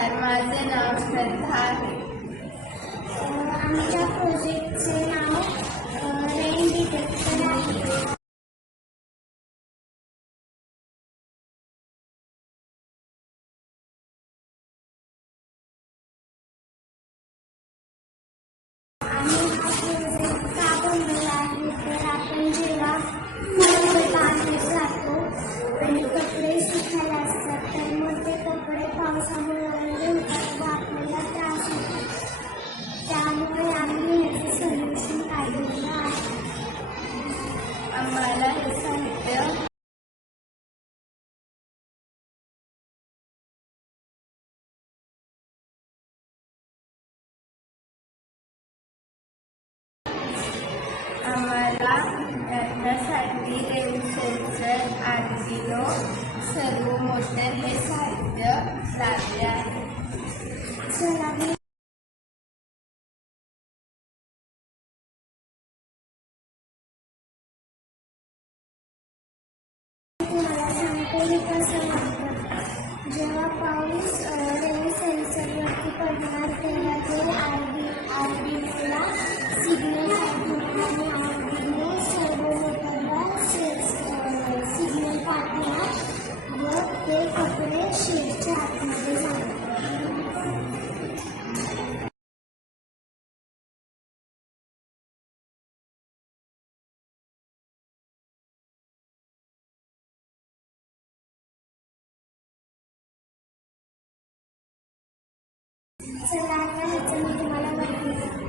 नमस्कार, माझे नाव श्रद्धा आहे. आमच्या प्रोजेक्टचे नाव रेन डिटेक्टर आहे. आम्ही हा प्रोजेक्ट का बनवला आहे तर आपण जेव्हा बाहेर जातो आणि कपडे सुकायला असतात तर मग ते कपडे पावसामुळे ओले होतात व आपल्याला त्रास होतो. त्यामुळे आम्ही याचं सोल्युशन काढलेलं आहे. आम्हाला हे साहित्य याच्यासाठी रेन सेन्सर, आर्डिनो, सर्वो मोटर हे साहित्य लागले आहे. चला मी तुम्हाला सांगते मी कसं वापरतो. जेव्हा पाऊस रेन सेन्सरवरती पडणार तेव्हा ते आर्डिनोला सिग्नल पाठवणार आणि आर्डिनो सर्वो मोटरला सिग्नल पाठवणार व ते कपडे शेडच्या आतमध्ये जाणार. चला आता ह्याचं मी तुम्हाला माहिती